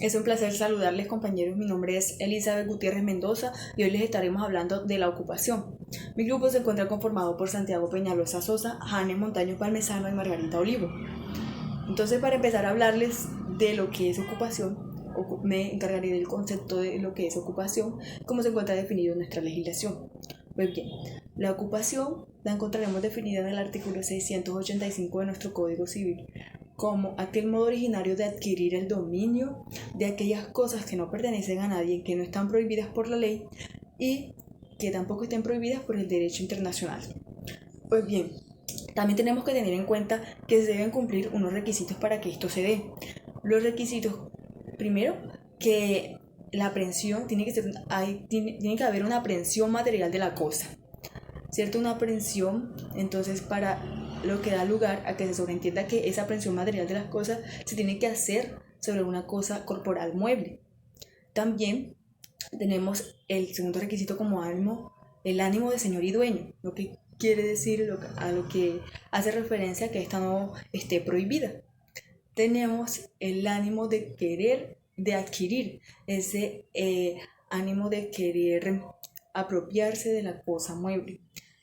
Es un placer saludarles, compañeros. Mi nombre es Elizabeth Gutiérrez Mendoza y hoy les estaremos hablando de la ocupación. Mi grupo se encuentra conformado por Santiago Peñalosa Sosa, Janes Montaño Palmesano y Margarita Olivo. Entonces, para empezar a hablarles de lo que es ocupación, me encargaré del concepto de lo que es ocupación, como se encuentra definido en nuestra legislación. Pues bien, la ocupación la encontraremos definida en el artículo 685 de nuestro Código Civil como aquel modo originario de adquirir el dominio de aquellas cosas que no pertenecen a nadie, que no están prohibidas por la ley y que tampoco estén prohibidas por el derecho internacional. Pues bien, también tenemos que tener en cuenta que se deben cumplir unos requisitos para que esto se dé. Los requisitos, primero, que la aprehensión tiene que haber una aprehensión material de la cosa, ¿cierto? Una aprehensión, entonces, para lo que da lugar a que se sobreentienda que esa aprehensión material de las cosas se tiene que hacer sobre una cosa corporal mueble. También tenemos el segundo requisito como ánimo, el ánimo de señor y dueño, lo que quiere decir a lo que hace referencia a que esta no esté prohibida. Tenemos el ánimo de querer, de adquirir, ese ánimo de querer apropiarse de la cosa mueble.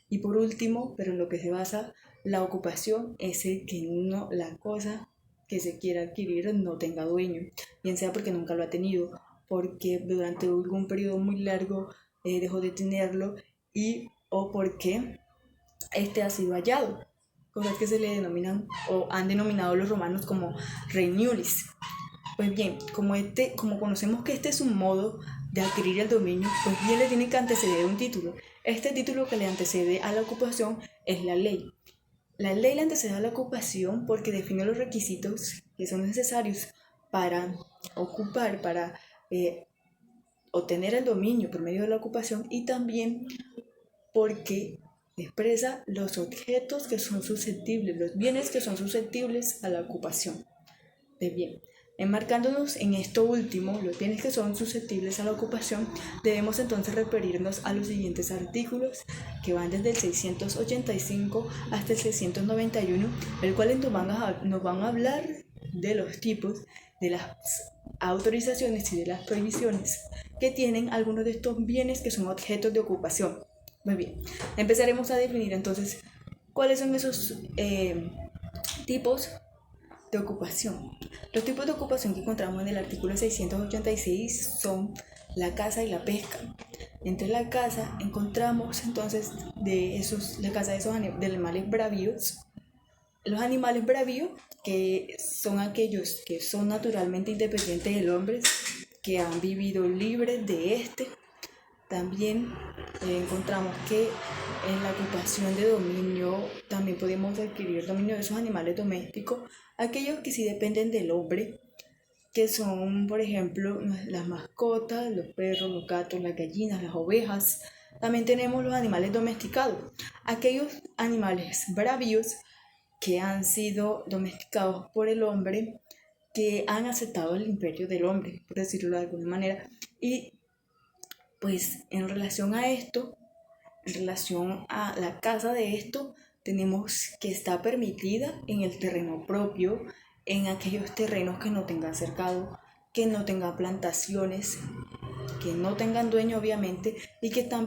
Y por último, pero en lo que se basa la ocupación, es el que la cosa que se quiera adquirir no tenga dueño, bien sea porque nunca lo ha tenido, porque durante algún periodo muy largo dejó de tenerlo o porque este ha sido hallado, cosas que se le denominan o han denominado los romanos como reiniulis. Pues bien, como conocemos que este es un modo de adquirir el dominio, pues bien le tiene que anteceder un título. Este título que le antecede a la ocupación es la ley. La ley le antecede a la ocupación porque define los requisitos que son necesarios para ocupar, para obtener el dominio por medio de la ocupación, y también porque expresa los objetos que son susceptibles, los bienes que son susceptibles a la ocupación. De bien, enmarcándonos en esto último, los bienes que son susceptibles a la ocupación, debemos entonces referirnos a los siguientes artículos que van desde el 685 hasta el 691, el cual nos van a hablar de los tipos, de las autorizaciones y de las prohibiciones que tienen algunos de estos bienes que son objetos de ocupación. Muy bien, empezaremos a definir entonces cuáles son esos tipos de ocupación. Los tipos de ocupación que encontramos en el artículo 686 son la caza y la pesca. Entre la caza encontramos entonces la caza de animales bravíos. Los animales bravíos, que son aquellos que son naturalmente independientes del hombre, que han vivido libres de este. También encontramos que en la ocupación de dominio también podemos adquirir dominio de esos animales domésticos, aquellos que sí dependen del hombre, que son, por ejemplo, las mascotas, los perros, los gatos, las gallinas, las ovejas. También tenemos los animales domesticados, aquellos animales bravios que han sido domesticados por el hombre, que han aceptado el imperio del hombre, por decirlo de alguna manera. Y pues en relación a esto, en relación a la caza de esto, tenemos que está permitida en el terreno propio, en aquellos terrenos que no tengan cercado, que no tengan plantaciones, que no tengan dueño obviamente, y que están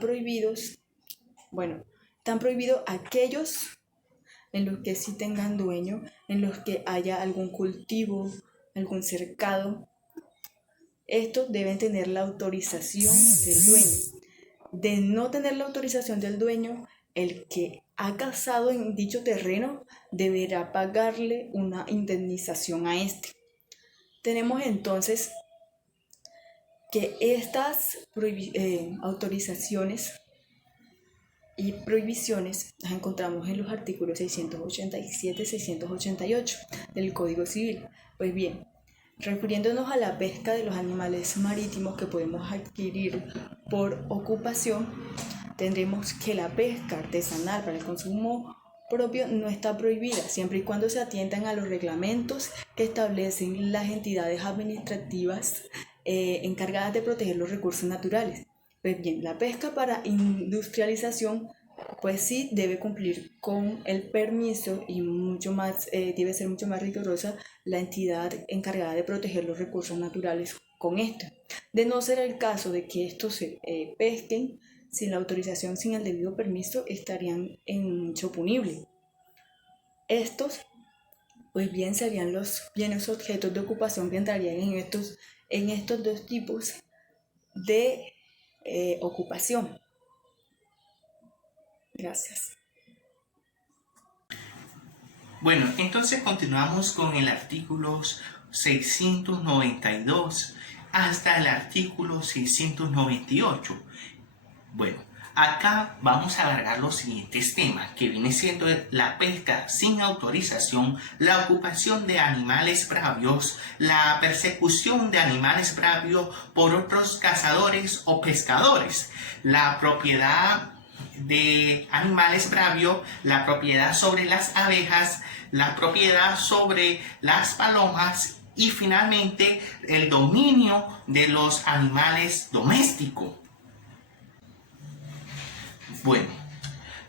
prohibidos, bueno, están prohibidos aquellos en los que sí tengan dueño, en los que haya algún cultivo, algún cercado. Estos deben tener la autorización del dueño. De no tener la autorización del dueño, el que ha cazado en dicho terreno deberá pagarle una indemnización a este. Tenemos entonces que estas autorizaciones y prohibiciones las encontramos en los artículos 687 y 688 del Código Civil. Pues bien, refiriéndonos a la pesca de los animales marítimos que podemos adquirir por ocupación, tendremos que la pesca artesanal para el consumo propio no está prohibida, siempre y cuando se atiendan a los reglamentos que establecen las entidades administrativas encargadas de proteger los recursos naturales. Pues bien, la pesca para industrialización pues sí debe cumplir con el permiso y mucho más, debe ser mucho más rigurosa la entidad encargada de proteger los recursos naturales con esto. De no ser el caso de que estos se pesquen sin la autorización, sin el debido permiso, estarían en mucho punible. Estos, pues bien, serían los bienes objetos de ocupación que entrarían en estos dos tipos de ocupación. Gracias. Bueno, entonces continuamos con el artículo 692 hasta el artículo 698. Bueno, acá vamos a abarcar los siguientes temas, que viene siendo la pesca sin autorización, la ocupación de animales bravios, la persecución de animales bravios por otros cazadores o pescadores, la propiedad de animales bravios, la propiedad sobre las abejas, la propiedad sobre las palomas y finalmente el dominio de los animales domésticos. Bueno,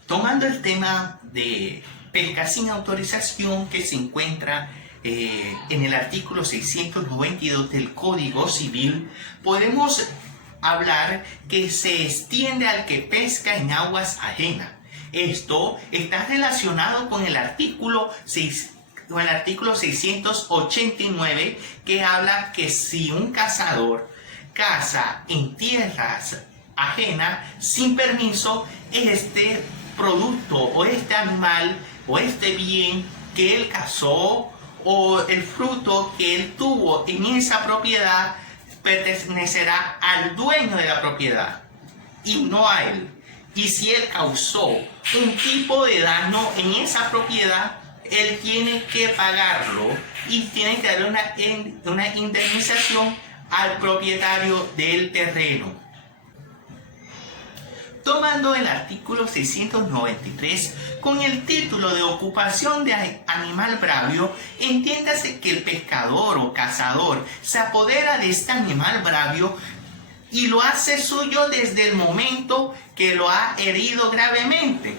tomando el tema de pesca sin autorización que se encuentra en el artículo 692 del Código Civil, podemos hablar que se extiende al que pesca en aguas ajenas. Esto está relacionado con el artículo 689, que habla que si un cazador caza en tierras ajenas sin permiso, este producto o este animal o este bien que él cazó o el fruto que él tuvo en esa propiedad pertenecerá al dueño de la propiedad y no a él. Y si él causó un tipo de daño en esa propiedad, él tiene que pagarlo y tiene que darle una indemnización al propietario del terreno. Tomando el artículo 693 con el título de ocupación de animal bravio, entiéndase que el pescador o cazador se apodera de este animal bravio y lo hace suyo desde el momento que lo ha herido gravemente,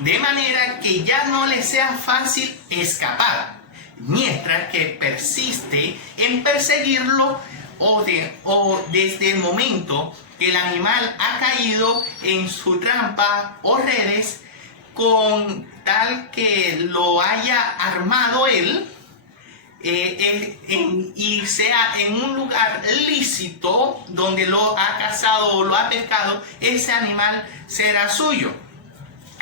de manera que ya no le sea fácil escapar, mientras que persiste en perseguirlo o desde el momento que el animal ha caído en su trampa o redes, con tal que lo haya armado él y sea en un lugar lícito donde lo ha cazado o lo ha pescado, ese animal será suyo.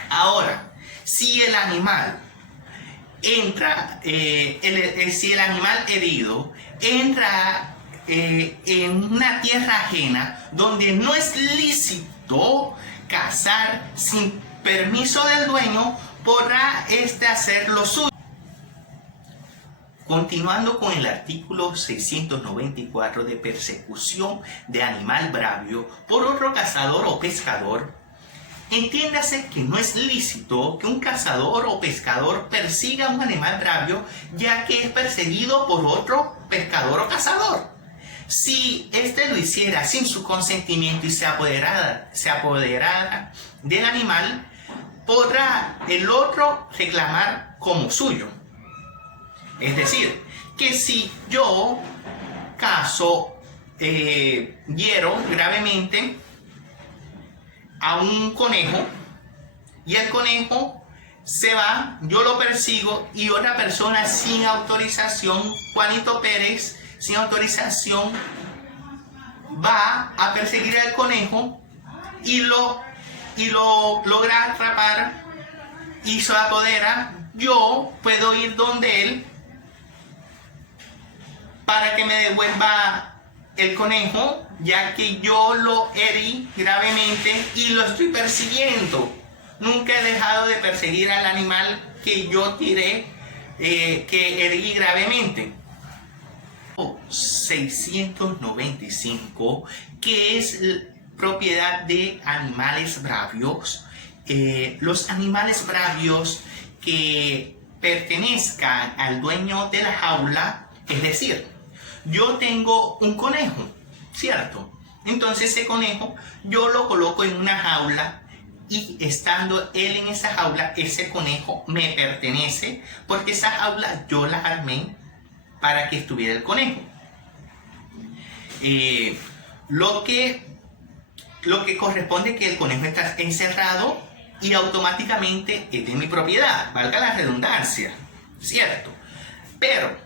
Ahora, si el animal entra, si el animal herido entra en una tierra ajena donde no es lícito cazar sin permiso del dueño, podrá hacer lo suyo. Continuando con el artículo 694 de persecución de animal bravio por otro cazador o pescador, entiéndase que no es lícito que un cazador o pescador persiga a un animal bravio, ya que es perseguido por otro pescador o cazador. Si éste lo hiciera sin su consentimiento y se apoderara del animal, podrá el otro reclamar como suyo. Es decir, que si yo cazo, hiero gravemente a un conejo y el conejo se va, yo lo persigo y otra persona sin autorización, Juanito Pérez, sin autorización, va a perseguir al conejo y lo logra atrapar y se apodera, yo puedo ir donde él para que me devuelva el conejo, ya que yo lo herí gravemente y lo estoy persiguiendo. Nunca he dejado de perseguir al animal que yo tiré, que herí gravemente. 695, que es propiedad de animales bravios. Los animales bravios que pertenezcan al dueño de la jaula, es decir, yo tengo un conejo, ¿cierto? Entonces ese conejo yo lo coloco en una jaula y estando él en esa jaula, ese conejo me pertenece porque esa jaula yo la armé para que estuviera el conejo. Lo que corresponde es que el conejo está encerrado y automáticamente es de mi propiedad, valga la redundancia, ¿cierto? Pero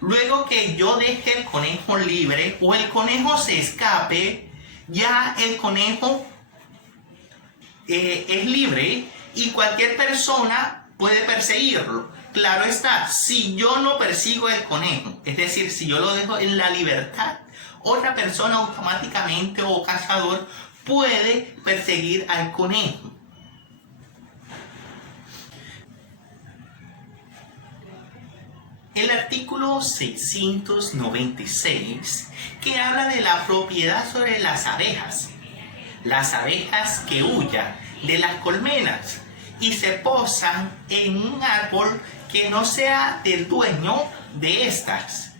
luego que yo deje el conejo libre o el conejo se escape, ya el conejo es libre y cualquier persona puede perseguirlo. Claro está, si yo no persigo el conejo, es decir, si yo lo dejo en la libertad, otra persona automáticamente o cazador puede perseguir al conejo. El artículo 696 que habla de la propiedad sobre las abejas que huyan de las colmenas y se posan en un árbol que no sea del dueño de estas,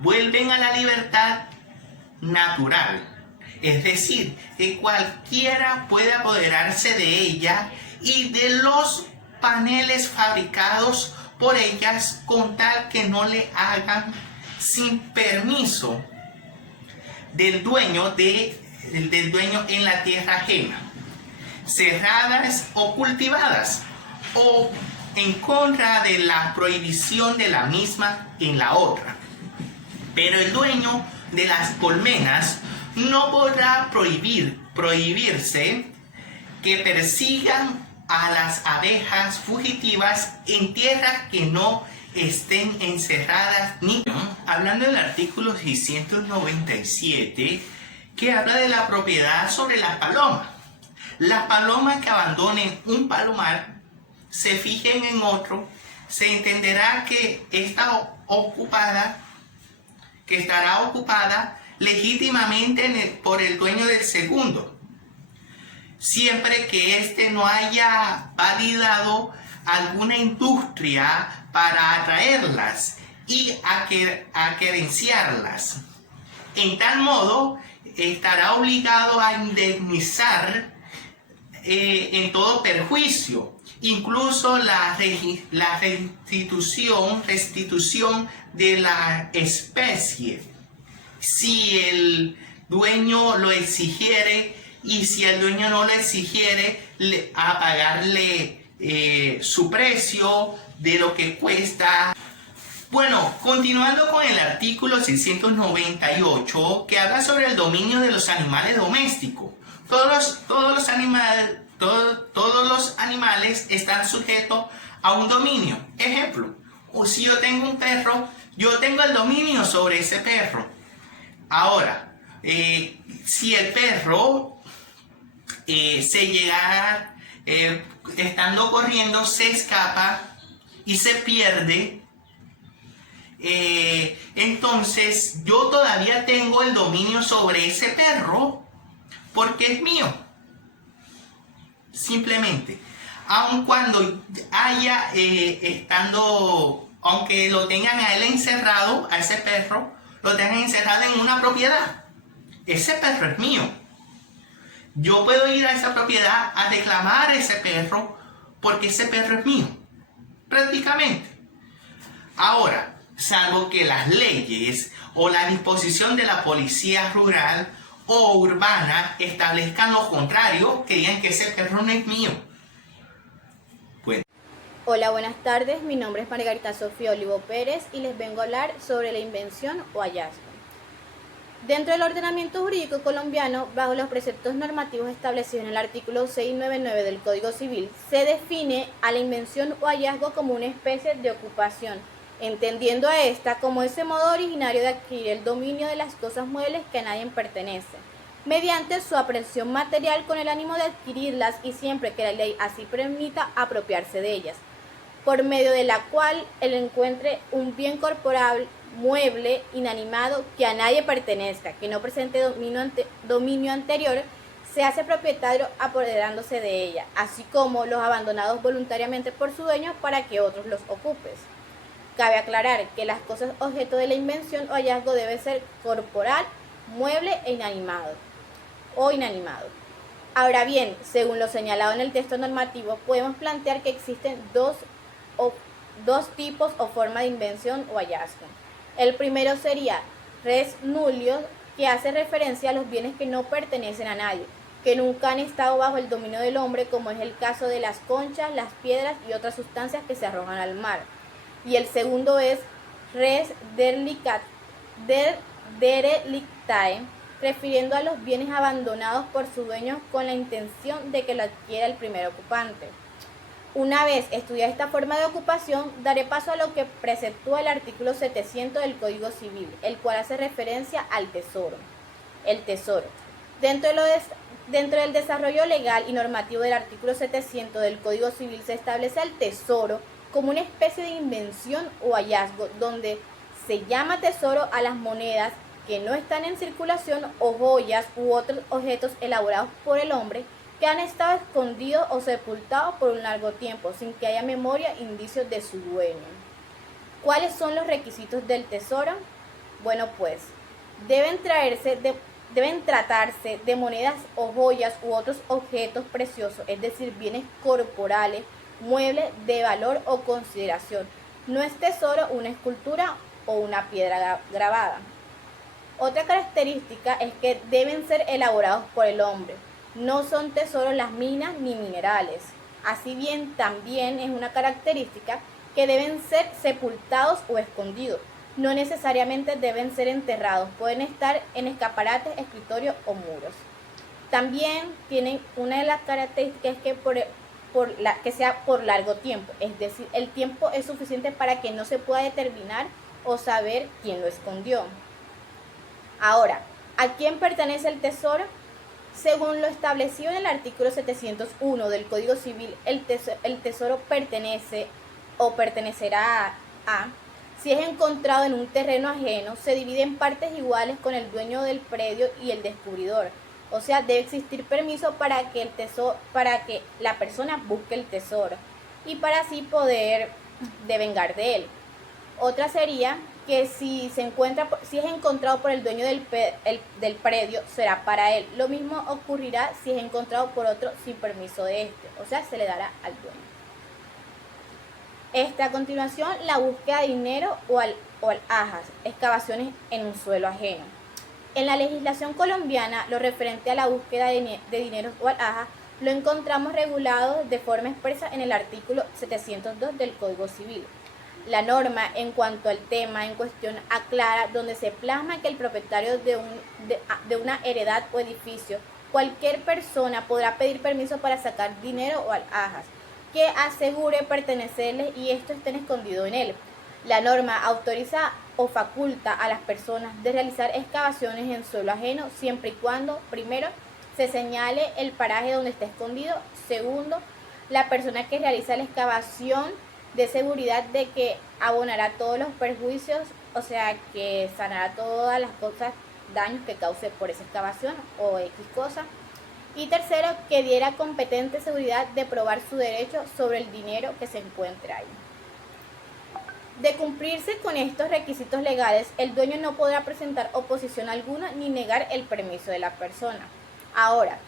vuelven a la libertad natural, es decir, que cualquiera puede apoderarse de ella y de los paneles fabricados por ellas con tal que no le hagan sin permiso del dueño en la tierra ajena, cerradas o cultivadas, o en contra de la prohibición de la misma en la otra. Pero el dueño de las colmenas no podrá prohibirse que persigan a las abejas fugitivas en tierras que no estén encerradas ni... Hablando del artículo 697 que habla de la propiedad sobre las palomas. Las palomas que abandonen un palomar, se fijen en otro, se entenderá que estará ocupada legítimamente por el dueño del segundo, siempre que éste no haya validado alguna industria para atraerlas y aquerenciarlas. En tal modo, estará obligado a indemnizar en todo perjuicio, incluso la restitución de la especie, si el dueño lo exigiere, y si el dueño no lo exigiere, a pagarle su precio de lo que cuesta. Bueno, continuando con el artículo 698 que habla sobre el dominio de los animales domésticos. Todos los animales están sujetos a un dominio. Ejemplo, o si yo tengo un perro, yo tengo el dominio sobre ese perro. Ahora, si el perro se llega, estando corriendo, se escapa y se pierde, entonces yo todavía tengo el dominio sobre ese perro porque es mío. Simplemente, aun cuando haya aunque lo tengan a él encerrado, a ese perro, lo tengan encerrado en una propiedad, ese perro es mío. Yo puedo ir a esa propiedad a reclamar ese perro porque ese perro es mío, prácticamente. Ahora, salvo que las leyes o la disposición de la policía rural o urbana establezcan lo contrario, que digan que ese perro no es mío. Bueno. Hola, buenas tardes. Mi nombre es Margarita Sofía Olivo Pérez y les vengo a hablar sobre la invención o hallazgo. Dentro del ordenamiento jurídico colombiano, bajo los preceptos normativos establecidos en el artículo 699 del Código Civil, se define a la invención o hallazgo como una especie de ocupación, entendiendo a esta como ese modo originario de adquirir el dominio de las cosas muebles que a nadie pertenecen, mediante su aprehensión material con el ánimo de adquirirlas y siempre que la ley así permita apropiarse de ellas, por medio de la cual él encuentre un bien corporal, mueble, inanimado, que a nadie pertenezca, que no presente dominio anterior, se hace propietario apoderándose de ella, así como los abandonados voluntariamente por su dueño para que otros los ocupen. Cabe aclarar que las cosas objeto de la invención o hallazgo debe ser corporal, mueble e inanimado. Ahora bien, según lo señalado en el texto normativo, podemos plantear que existen dos tipos o formas de invención o hallazgo. El primero sería res nullius, que hace referencia a los bienes que no pertenecen a nadie, que nunca han estado bajo el dominio del hombre, como es el caso de las conchas, las piedras y otras sustancias que se arrojan al mar. Y el segundo es res derelictae, refiriendo a los bienes abandonados por su dueño con la intención de que lo adquiera el primer ocupante. Una vez estudiada esta forma de ocupación, daré paso a lo que preceptúa el artículo 700 del Código Civil, el cual hace referencia al tesoro. El tesoro. Dentro del desarrollo legal y normativo del artículo 700 del Código Civil se establece el tesoro como una especie de invención o hallazgo, donde se llama tesoro a las monedas que no están en circulación o joyas u otros objetos elaborados por el hombre que han estado escondidos o sepultados por un largo tiempo, sin que haya memoria, indicios de su dueño. ¿Cuáles son los requisitos del tesoro? Bueno, pues, deben tratarse de monedas o joyas u otros objetos preciosos, es decir, bienes corporales, muebles de valor o consideración. No es tesoro una escultura o una piedra grabada. Otra característica es que deben ser elaborados por el hombre. No son tesoros las minas ni minerales. Así bien, también es una característica que deben ser sepultados o escondidos. No necesariamente deben ser enterrados, pueden estar en escaparates, escritorios o muros. También tienen una de las características es que sea por largo tiempo, es decir, el tiempo es suficiente para que no se pueda determinar o saber quién lo escondió. Ahora, ¿a quién pertenece el tesoro? Según lo establecido en el artículo 701 del Código Civil, el tesoro pertenece o pertenecerá a, si es encontrado en un terreno ajeno, se divide en partes iguales con el dueño del predio y el descubridor. O sea, debe existir permiso para que la persona busque el tesoro y para así poder devengar de él. Otra sería que si es encontrado por el dueño del predio, será para él. Lo mismo ocurrirá si es encontrado por otro sin permiso de este, o sea, se le dará al dueño. A continuación, la búsqueda de dinero o alhajas, excavaciones en un suelo ajeno. En la legislación colombiana, lo referente a la búsqueda de dinero o alhajas, lo encontramos regulado de forma expresa en el artículo 702 del Código Civil. La norma en cuanto al tema en cuestión aclara donde se plasma que el propietario de una heredad o edificio, cualquier persona podrá pedir permiso para sacar dinero o alhajas que asegure pertenecerle y esto esté escondido en él. La norma autoriza o faculta a las personas de realizar excavaciones en suelo ajeno siempre y cuando, primero, se señale el paraje donde está escondido, segundo, la persona que realiza la excavación de seguridad de que abonará todos los perjuicios, o sea, que sanará todas las cosas, daños que cause por esa excavación o X cosa. Y tercero, que diera competente seguridad de probar su derecho sobre el dinero que se encuentra ahí. De cumplirse con estos requisitos legales, el dueño no podrá presentar oposición alguna ni negar el permiso de la persona. Ahora,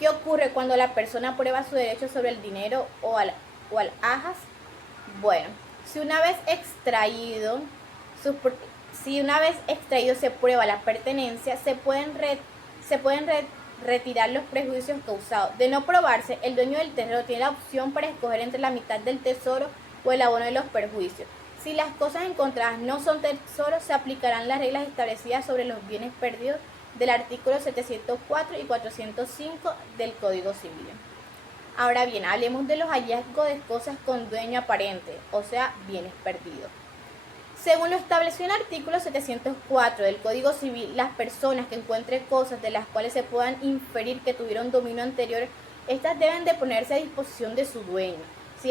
¿qué ocurre cuando la persona prueba su derecho sobre el dinero o alhajas? Bueno, si una vez extraído se prueba la pertenencia, se pueden retirar los prejuicios causados. De no probarse, el dueño del terreno tiene la opción para escoger entre la mitad del tesoro o el abono de los perjuicios. Si las cosas encontradas no son tesoros, se aplicarán las reglas establecidas sobre los bienes perdidos del artículo 704 y 405 del Código Civil. Ahora bien, hablemos de los hallazgos de cosas con dueño aparente, o sea, bienes perdidos. Según lo establecido en el artículo 704 del Código Civil, las personas que encuentren cosas de las cuales se puedan inferir que tuvieron dominio anterior, estas deben de ponerse a disposición de su dueño, si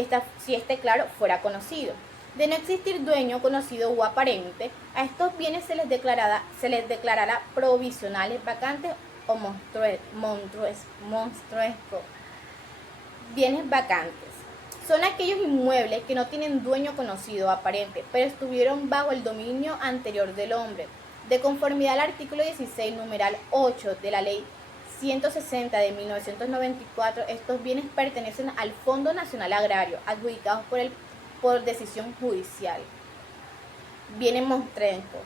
este, claro, fuera conocido. De no existir dueño conocido o aparente, a estos bienes se les declarará provisionales, vacantes o monstruescos. Bienes vacantes son aquellos inmuebles que no tienen dueño conocido o aparente, pero estuvieron bajo el dominio anterior del hombre. De conformidad al artículo 16, numeral 8 de la ley 160 de 1994, estos bienes pertenecen al Fondo Nacional Agrario, adjudicados por decisión judicial. Bienes mostrencos.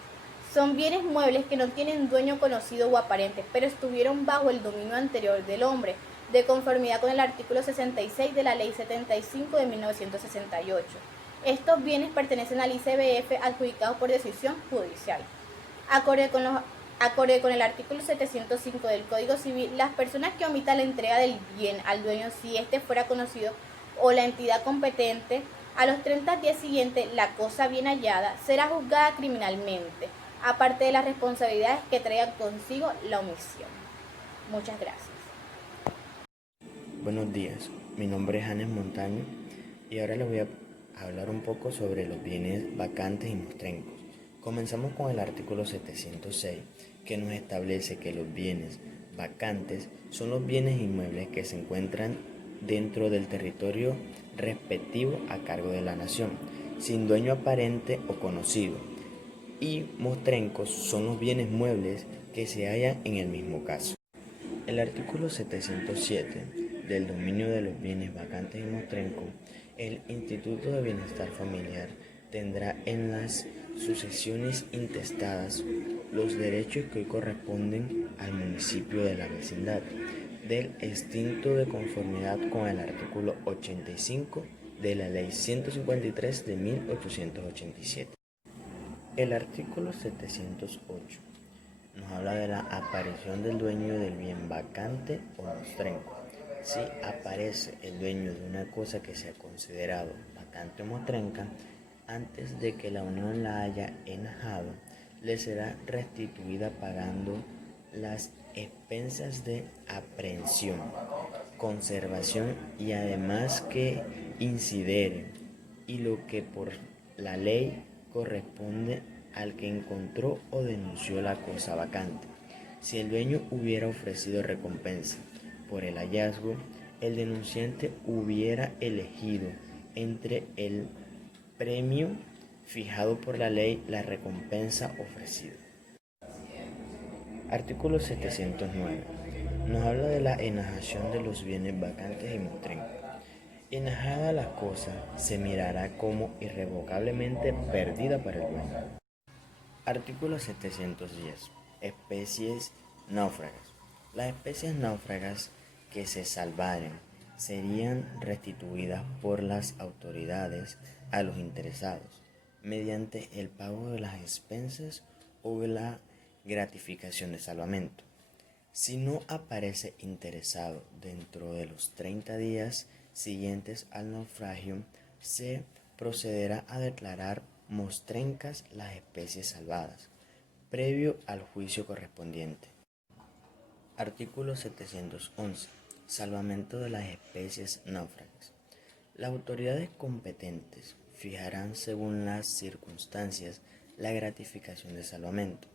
Son bienes muebles que no tienen dueño conocido o aparente, pero estuvieron bajo el dominio anterior del hombre, de conformidad con el artículo 66 de la Ley 75 de 1968. Estos bienes pertenecen al ICBF, adjudicados por decisión judicial. Acorde con el artículo 705 del Código Civil, las personas que omitan la entrega del bien al dueño si éste fuera conocido o la entidad competente, a los 30 días siguientes la cosa bien hallada será juzgada criminalmente, aparte de las responsabilidades que traiga consigo la omisión. Muchas gracias. Buenos días, mi nombre es Hannes Montaño y ahora les voy a hablar un poco sobre los bienes vacantes y mostrencos. Comenzamos con el artículo 706, que nos establece que los bienes vacantes son los bienes inmuebles que se encuentran dentro del territorio respectivo a cargo de la nación, sin dueño aparente o conocido, y mostrencos son los bienes muebles que se hallan en el mismo caso. El artículo 707 del dominio de los bienes vacantes y mostrencos, el Instituto de Bienestar Familiar tendrá en las sucesiones intestadas los derechos que hoy corresponden al municipio de la vecindad del extinto de conformidad con el artículo 85 de la Ley 153 de 1887. El artículo 708 nos habla de la aparición del dueño del bien vacante o mostrenco. Si aparece el dueño de una cosa que se ha considerado vacante o mostrenca, antes de que la unión la haya enajado, le será restituida pagando las expensas de aprehensión, conservación y además que incidere, y lo que por la ley corresponde al que encontró o denunció la cosa vacante. Si el dueño hubiera ofrecido recompensa por el hallazgo, el denunciante hubiera elegido entre el premio fijado por la ley la recompensa ofrecida. Artículo 709. Nos habla de la enajación de los bienes vacantes y mostrencos. Enajada la cosa se mirará como irrevocablemente perdida para el dueño. Artículo 710. Especies náufragas. Las especies náufragas que se salvaren serían restituidas por las autoridades a los interesados mediante el pago de las expensas o la gratificación de salvamento. Si no aparece interesado dentro de los 30 días siguientes al naufragio, se procederá a declarar mostrencas las especies salvadas, previo al juicio correspondiente. Artículo 711. Salvamento de las especies náufragas. Las autoridades competentes fijarán según las circunstancias la gratificación de salvamento,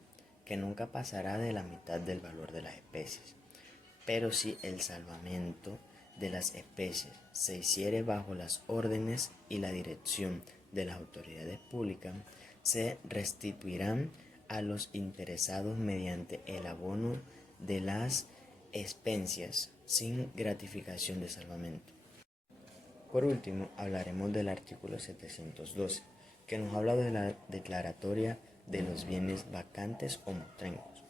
que nunca pasará de la mitad del valor de las especies. Pero si el salvamento de las especies se hiciere bajo las órdenes y la dirección de las autoridades públicas, se restituirán a los interesados mediante el abono de las expensas sin gratificación de salvamento. Por último, hablaremos del artículo 712, que nos habla de la declaratoria de los bienes vacantes o mostrencos.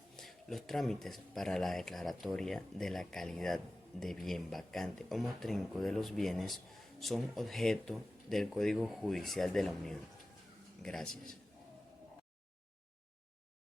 Los trámites para la declaratoria de la calidad de bien vacante o mostrenco de los bienes son objeto del Código Judicial de la Unión. Gracias.